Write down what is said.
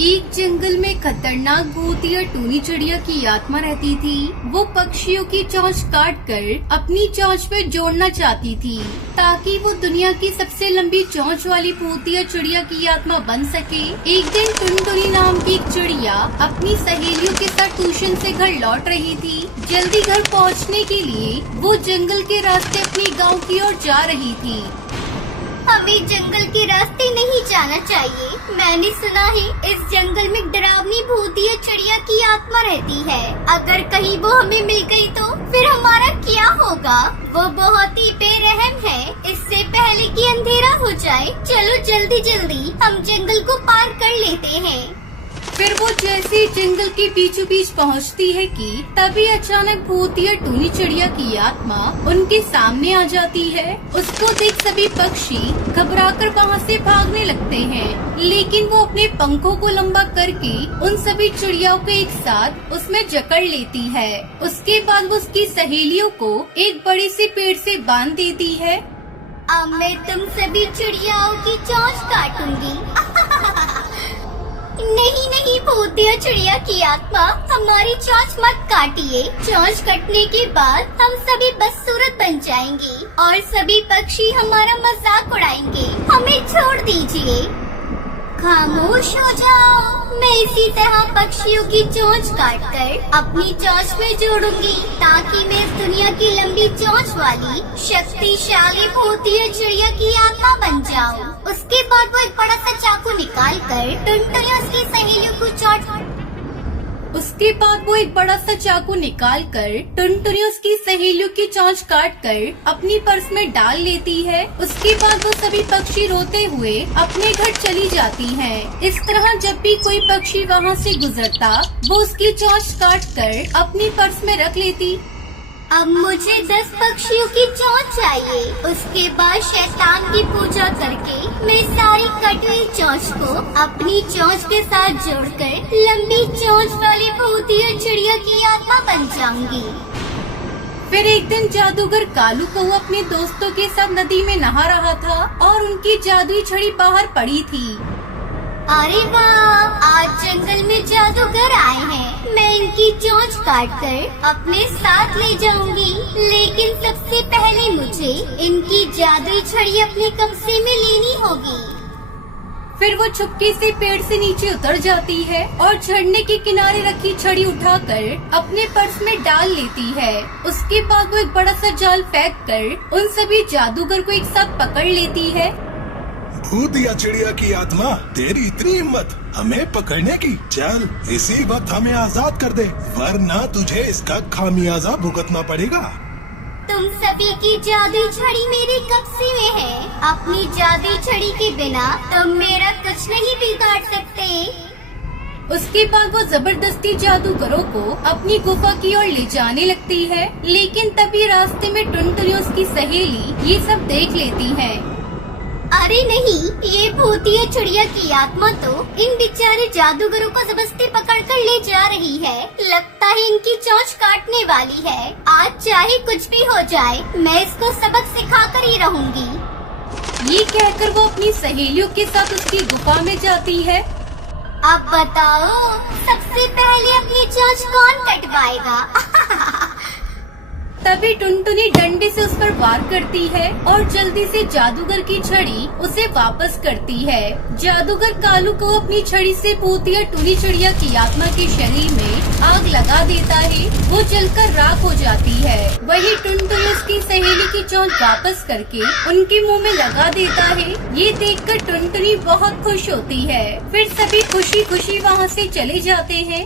एक जंगल में खतरनाक भूतिया टूनी चिड़िया की आत्मा रहती थी। वो पक्षियों की चोंच काट कर अपनी चोंच पे जोड़ना चाहती थी ताकि वो दुनिया की सबसे लंबी चोंच वाली भूतिया चिड़िया की आत्मा बन सके। एक दिन टुनटुनी नाम की एक चिड़िया अपनी सहेलियों के साथ ट्यूशन से घर लौट रही थी। जल्दी घर पहुंचने के लिए वो जंगल के रास्ते अपनी गांव की ओर जा रही थी। हमें जंगल के रास्ते नहीं जाना चाहिए। मैंने सुना है इस जंगल में डरावनी भूतिया चिड़िया की आत्मा रहती है। अगर कहीं वो हमें मिल गई तो फिर हमारा क्या होगा? वो बहुत ही बेरहम है। इससे पहले कि अंधेरा हो जाए, चलो जल्दी जल्दी हम जंगल को पार कर लेते हैं। फिर वो जैसे जंगल के बीचों बीच पहुंचती है कि तभी अचानक भूतिया टूनी चिड़िया की आत्मा उनके सामने आ जाती है। उसको देख सभी पक्षी घबराकर वहां से भागने लगते हैं, लेकिन वो अपने पंखों को लंबा करके उन सभी चिड़ियाओं को एक साथ उसमें जकड़ लेती है। उसके बाद वो उसकी सहेलियों को एक बड़े से पेड़ से बांध देती है। अब मैं तुम सभी चिड़ियाओं की चोंच काटूंगी। नहीं नहीं भूतिया चिड़िया की आत्मा, हमारी चोंच मत काटिए। चोंच कटने के बाद हम सभी बदसूरत बन जाएंगे और सभी पक्षी हमारा मजाक उड़ाएंगे। हमें छोड़ दीजिए। खामोश हो जाओ। मैं इसी तरह पक्षियों की चोंच काटकर अपनी चोंच में जोड़ूंगी ताकि मैं इस दुनिया की लंबी चोंच वाली शक्तिशाली भूतिया चिड़िया की आत्मा बन जाऊं। उसके बाद वो एक बड़ा सा चाकू निकाल कर टुनटुनी उसकी सहेलियों को टुनटुनी उसकी सहेलियों की चोंच काट कर अपनी पर्स में डाल लेती है। उसके बाद वो सभी पक्षी रोते हुए अपने घर चली जाती हैं। इस तरह जब भी कोई पक्षी वहाँ से गुजरता, वो उसकी चोंच काट कर अपनी पर्स में रख लेती। अब मुझे 10 पक्षियों की चोंच चाहिए। उसके बाद शैतान की पूजा करके मैं सारी कटी हुई चोंच को अपनी चोंच के साथ जोड़कर लंबी चोंच वाली भूतिया चिड़िया की आत्मा बन जाऊंगी। फिर एक दिन जादूगर कालू कौआ अपने दोस्तों के साथ नदी में नहा रहा था और उनकी जादुई छड़ी बाहर पड़ी थी। अरे वाह, आज जंगल में जादूगर आए हैं। मैं इनकी चोंच काटकर अपने साथ ले जाऊंगी, लेकिन सबसे पहले मुझे इनकी जादुई छड़ी अपने कब्जे में लेनी होगी। फिर वो चुपके से पेड़ से नीचे उतर जाती है और झरने के किनारे रखी छड़ी उठाकर अपने पर्स में डाल लेती है। उसके बाद वो एक बड़ा सा जाल फेंक कर उन सभी जादूगर को एक साथ पकड़ लेती है। भूतिया चिड़िया की आत्मा, तेरी इतनी हिम्मत हमें पकड़ने की? चल इसी वक्त हमें आजाद कर दे, वरना तुझे इसका खामियाजा भुगतना पड़ेगा। तुम सभी की जादुई छड़ी मेरे कब्जे में है। अपनी जादुई छड़ी के बिना तुम मेरा कुछ नहीं बिगाड़ सकते। उसके बाद वो जबरदस्ती जादूगरों को अपनी गुफा की ओर ले जाने लगती है, लेकिन तभी रास्ते में टुनटुनी उसकी सहेली ये सब देख लेती है। अरे नहीं, ये भूतिया चिड़िया की आत्मा तो इन बेचारे जादूगरों को जबरदस्ती पकड़कर ले जा रही है। लगता है इनकी चोंच काटने वाली है। आज चाहे कुछ भी हो जाए, मैं इसको सबक सिखाकर ही रहूंगी। ये कहकर वो अपनी सहेलियों के साथ उसकी गुफा में जाती है। अब बताओ, सबसे पहले अपनी चोंच कौन कटवाएगा? तभी टुनटुनी डंडे से उस पर वार करती है और जल्दी से जादूगर की छड़ी उसे वापस करती है। जादूगर कालू को अपनी छड़ी से भूतिया टूनी चिड़िया की आत्मा के शरीर में आग लगा देता है। वो जलकर राख हो जाती है। वही टुनटुनी उसकी सहेली की चोंच वापस करके उनके मुंह में लगा देता है। ये देखकर टुनटुनी बहुत खुश होती है। फिर सभी खुशी खुशी वहाँ से चले जाते हैं।